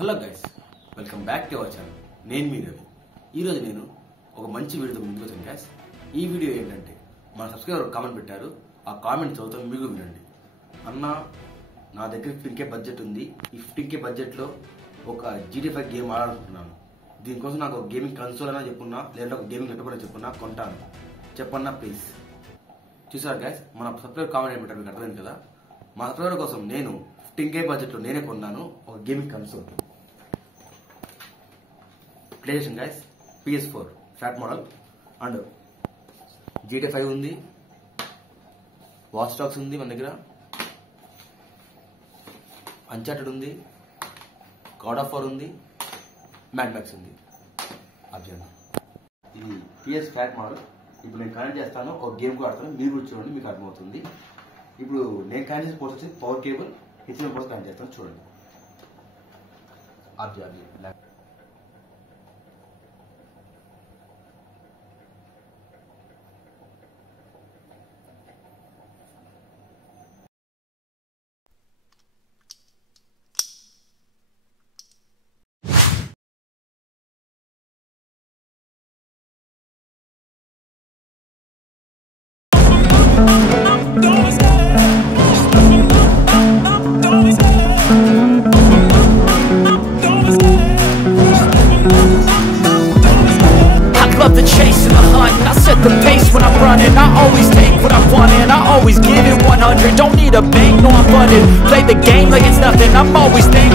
Hello guys, welcome back to our channel. నేను మీ రవి. ఈరోజు నేను ఒక మంచి వీడియోతో ముందుకు వచ్చాను గైస్. ఈ వీడియో ఏంటంటే మన సబ్స్క్రైబర్ కామెంట్ పెట్టారు. ఆ కామెంట్ చదువుతాం, మీకు వినండి. అన్న, నా దగ్గర 15K బడ్జెట్ ఉంది. ఈ 15K బడ్జెట్లో ఒక GTA 5 గేమ్ ఆడాలనుకుంటున్నాను. దీనికోసం నాకు ఒక గేమింగ్ కన్సోల్ అయినా చెప్పున్నా, లేదా ఒక గేమింగ్ ల్యాప్టాప్ అయినా చెప్పున్నా కొంటాను, చెప్పన్నా ప్లీజ్. చూసారు గైస్, మన సబ్స్క్రైబర్ కామెంట్ ఏం పెట్టారు మీకు అర్థమైంది కదా. మా సబ్స్క్రైబర్ కోసం నేను 15K బడ్జెట్లో నేనే కొన్నాను ఒక gaming console. PlayStation guys, PS4 fat model and GTA 5 ఉంది, వాచ్ డాగ్స్ ఉంది మన దగ్గర, అన్చార్టెడ్ ఉంది, గాడ్ ఆఫ్ వార్ ఉంది, మ్యాడ్ మ్యాక్స్ ఉంది. అబ్జర్వ్, ఇది PS ఫ్యాట్ మోడల్. ఇప్పుడు నేను కనెక్ట్ చేస్తాను, ఒక గేమ్ కూడా ఆడతాను, మీరు కూడా చూడండి, మీకు అర్థమవుతుంది. ఇప్పుడు నేను కనెక్ట్ చేసిన పోర్ట్స్ వచ్చి power cable, HMI ports connect చేస్తాను, చూడండి. Observe, love the chase and the hunt. I set the pace when I'm running. I always take what I want and I always give it 100. Don't need a bank, no I'm funded. Play the game like it's nothing. I'm always thinking